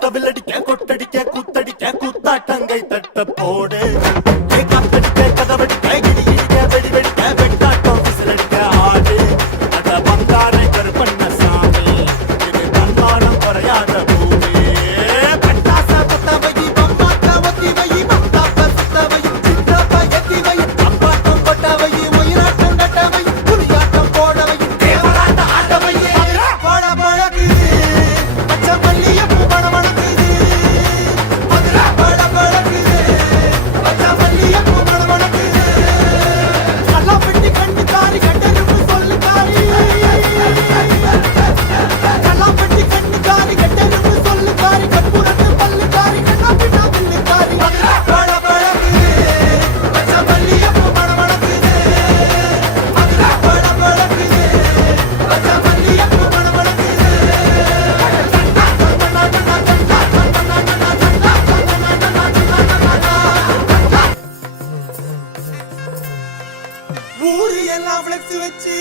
தவிலடிக்க கொட்டடிக்க குத்தடிக்க குத்தாட்டங்கை தட்ட போடு காத்தடிக்க கதவடிக்க இடி இடிக்க வெடி வெடிக்க வெட்டாட்டம் விசிலடிக்க ஆடு அத பந்தாரை கருப்பண்ண சாமி இது தன்மானம் குறையாத பூமி பட்டாச பத்தவை பம்மாக்க ஒத்திவை மத்தாப்ப சுத்தவை சித்தப்ப எத்திவை அப்பாட்டம் கொட்டவை உயிராட்டம் கட்டவை புலியாட்டம் போடவை தேவராட்ட ஆட்டவை பட பழகு பச்சை மல்லிய பூபண ஊரு எல்லாம் ஃப்ளெக்ஸ் வச்சு